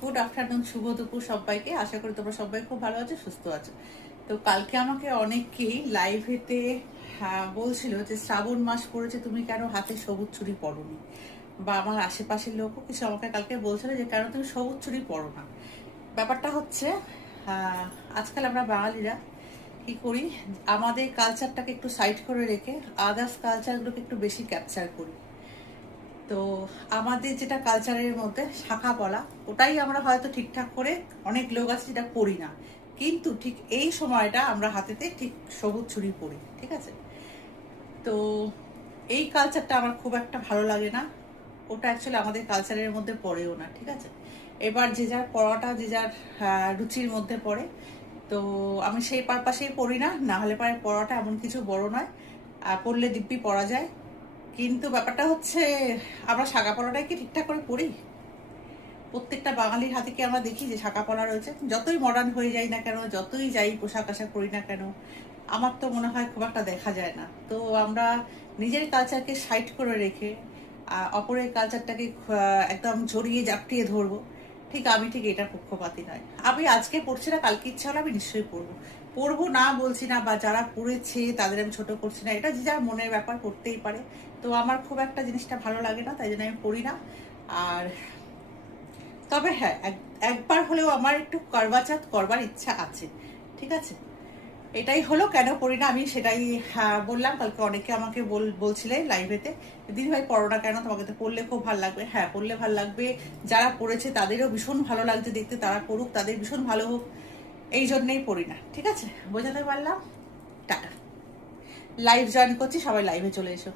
Good afternoon, শুভ দুপুর সবাইকে। আশা করি তোমরা সবাই খুব ভালো আছো, সুস্থ আছো। তো কালকে আমাকে অনেকেই লাইভেতে বলছিল যে শ্রাবণ মাস পড়েছে, তুমি কেন হাতে সবুজ চুড়ি পরোনি, বা আমার আশেপাশের লোকও কিছু আমাকে কালকে বলছিল যে কেন তুমি সবুজ চুড়ি পরো না। ব্যাপারটা হচ্ছে আজকাল আমরা বাঙালিরা কি করি, আমাদের কালচারটাকে একটু সাইড করে রেখে আদার্স কালচারগুলোকে একটু বেশি ক্যাপচার করি। তো আমাদের যেটা কালচারের মধ্যে শাখা পলা, ওটাই আমরা হয়তো ঠিকঠাক করে, অনেক লোক আছে যেটা করি না, কিন্তু ঠিক এই সময়টা আমরা হাতেতে ঠিক সবুজ ছুরি পরি, ঠিক আছে। তো এই কালচারটা আমার খুব একটা ভালো লাগে না, ওটা অ্যাকচুয়ালি আমাদের কালচারের মধ্যে পড়েও না, ঠিক আছে। এবার যে যার পড়াটা যে যার রুচির মধ্যে পড়ে। তো আমি সেই পারপাসেই পড়ি না, না হলে পারে পড়াটা এমন কিছু বড় নয়, পড়লে দিব্যি পড়া যায়। কিন্তু ব্যাপারটা হচ্ছে, আমরা শাঁখা পলাটাই কি ঠিকঠাক করে পড়ি? প্রত্যেকটা বাঙালির হাতে কি আমরা দেখি যে শাঁখা পলা রয়েছে? যতই মডার্ন হয়ে যাই না কেন, যতই যাই পোশাক আশাক পরি না কেন, আমার তো মনে হয় খুব একটা দেখা যায় না। তো আমরা নিজের কালচারকে সাইড করে রেখে অপরের কালচারটাকে একদম জড়িয়ে জাপটিয়ে ধরবো, আমি ঠিক এটার পক্ষপাতী নয়। আমি আজকে পড়ছি না, কালকে ইচ্ছা হলে আমি নিশ্চয়ই পড়বো। পড়বো না বলছি না, বা যারা পড়েছে তাদের আমি ছোট করছি না, এটা যে যার মনের ব্যাপার, করতেই পারে। তো আমার খুব একটা জিনিসটা ভালো লাগে না, তাই জন্য আমি পড়ি না। আর তবে হ্যাঁ, একবার হলেও আমার একটু করবাচাঁদ করবার ইচ্ছা আছে, ঠিক আছে। এটাই হলো, কেন পড়ি না আমি সেটাই বললাম। কালকে অনেকে আমাকে বলছিলে লাইভেতে, দিদি ভাই পড়ো না কেন, তোমাকে তো পড়লে খুব ভালো লাগবে। হ্যাঁ, পড়লে ভালো লাগবে, যারা পড়েছে তাদেরও ভীষণ ভালো লাগছে দেখতে, তারা পড়ুক, তাদের ভীষণ ভালো হোক, এই জন্যেই পড়ি না, ঠিক আছে। বোঝাতে পারলাম? টাটা। লাইভ জয়েন করছি, সবাই লাইভে চলে এসো।